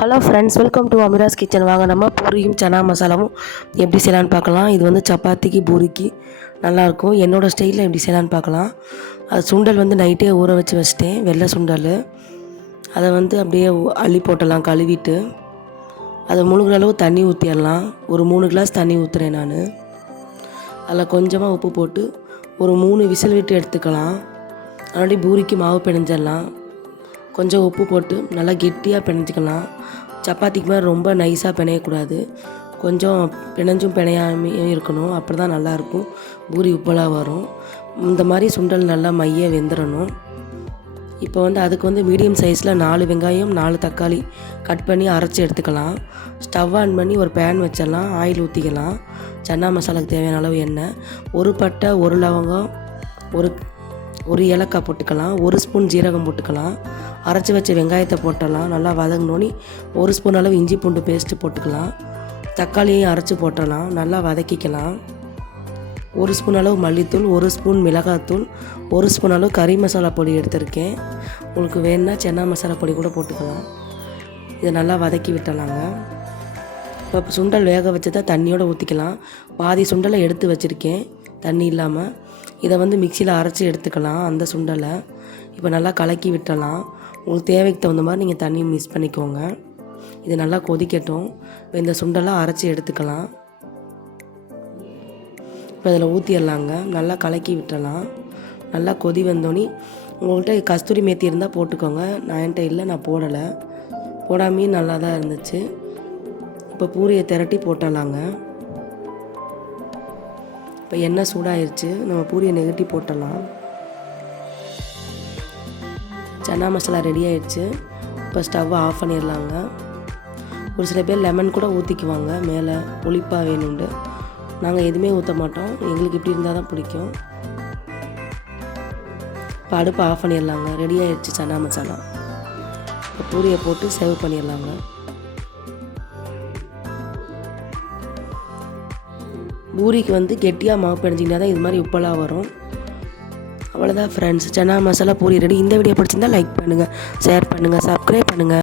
Hello friends welcome to Amira's kitchen வாங்க நம்ம பூரியும் சனா மசாலாவும் எப்படி செய்யலான்னு பார்க்கலாம். இது வந்து சப்பாத்திக்கு பூரிக்கு நல்லாயிருக்கும் என்னோடய ஸ்டைலில் எப்படி செய்யலான்னு பார்க்கலாம். அது சுண்டல் வந்து நைட்டே ஊற வச்சு வச்சிட்டேன். வெள்ளை சுண்டல். அதை வந்து அப்படியே அள்ளி போட்டலாம் கழுவிட்டு. அதை முழுகிற அளவு தண்ணி ஊற்றிடலாம் ஒரு மூணு கிளாஸ் தண்ணி ஊற்றுறேன் நான். அதில் கொஞ்சமாக உப்பு போட்டு ஒரு மூணு விசில் விட்டு எடுத்துக்கலாம். அதனாடி பூரிக்கு மாவு பிணைஞ்சிடலாம். கொஞ்சம் உப்பு போட்டு நல்லா கெட்டியாக பிணைஞ்சிக்கலாம் சப்பாத்திக்கு மாதிரி ரொம்ப நைஸாக பிணையக்கூடாது. கொஞ்சம் பிணைஞ்சும் பிணையாமையும் இருக்கணும். அப்படி தான் நல்லாயிருக்கும். பூரி உப்பலாக வரும். இந்த மாதிரி சுண்டல் நல்லா மைய வெந்துடணும் இப்போ வந்து அதுக்கு வந்து மீடியம் சைஸில் நாலு வெங்காயம் நாலு தக்காளி கட் பண்ணி அரைச்சி எடுத்துக்கலாம். ஸ்டவ் ஆன் பண்ணி ஒரு பேன் வச்சிடலாம். ஆயில் ஊற்றிக்கலாம் சன்னா மசாலாக்கு தேவையான அளவு எண்ணெய். ஒரு பட்டை ஒரு லவங்கம் ஒரு ஒரு ஏலக்காய் போட்டுக்கலாம் ஒரு ஸ்பூன் ஜீரகம் போட்டுக்கலாம் அரைச்சி வச்ச வெங்காயத்தை போட்டலாம் நல்லா வதங்கினோன்னே ஒரு ஸ்பூன் அளவு இஞ்சி பூண்டு பேஸ்ட்டு போட்டுக்கலாம் தக்காளியையும் அரைச்சி போட்டலாம் நல்லா வதக்கிக்கலாம். ஒரு ஸ்பூன் அளவு மல்லித்தூள் ஒரு ஸ்பூன் மிளகாத்தூள் ஒரு ஸ்பூன் அளவு கறி மசாலா பொடி எடுத்திருக்கேன். உங்களுக்கு வேணும்னா சென்னா மசாலா பொடி கூட போட்டுக்கலாம். இதை நல்லா வதக்கி விட்டலாங்க. இப்போ சுண்டல் வேக வச்சதை தண்ணியோடு ஊற்றிக்கலாம் பாதி சுண்டலை எடுத்து வச்சுருக்கேன். தண்ணி இல்லாமல் இதை வந்து மிக்சியில் அரைச்சி எடுத்துக்கலாம் அந்த சுண்டலை. இப்போ நல்லா கலக்கி விட்டலாம் உங்களுக்கு தேவைக்கு தகுந்த மாதிரி நீங்கள் தண்ணி மிக்ஸ் பண்ணிக்கோங்க. இது நல்லா கொதிக்கட்டும். இப்போ இந்த சுண்டலை அரைச்சி எடுத்துக்கலாம். இப்போ இதில் ஊற்றிடலாங்க நல்லா கலக்கி விட்டுறலாம். நல்லா கொதி வந்தோடனே உங்கள்கிட்ட கஸ்தூரி மேத்தி இருந்தால் போட்டுக்கோங்க. நான் என்கிட்ட இல்லை நான் போடலை. போடாமையும் நல்லா தான் இருந்துச்சு. இப்போ பூரியை திரட்டி போட்டலாங்க இப்போ எண்ணெய் சூடாயிருச்சு நம்ம பூரியை நெகட்டி போட்டலாம் சன்னா மசாலா ரெடி ஆயிடுச்சு. இப்போ ஸ்டவ்வை ஆஃப் பண்ணிடலாங்க. ஒரு சில பேர் லெமன் கூட ஊற்றிக்குவாங்க மேலே புளிப்பாக வேணும்ண்டு நாங்கள் எதுவுமே ஊற்ற மாட்டோம். எங்களுக்கு இப்படி இருந்தால் தான் பிடிக்கும். இப்போ அடுப்பை ஆஃப் பண்ணிடலாங்க. ரெடி ஆயிடுச்சு சன்னா மசாலா. இப்போ பூரியை போட்டு சேவ் பண்ணிடலாங்க. பூரிக்கு வந்து கெட்டியாக மாவு பிணைஞ்சிங்கன்னா தான் இது மாதிரி உப்பலாக வரும். அவ்வளோதான் ஃப்ரெண்ட்ஸ் சன்னா மசாலா பூரி ரெடி இந்த வீடியோ பிடிச்சிருந்தா லைக் பண்ணுங்கள் ஷேர் பண்ணுங்கள் சப்ஸ்கிரைப் பண்ணுங்கள்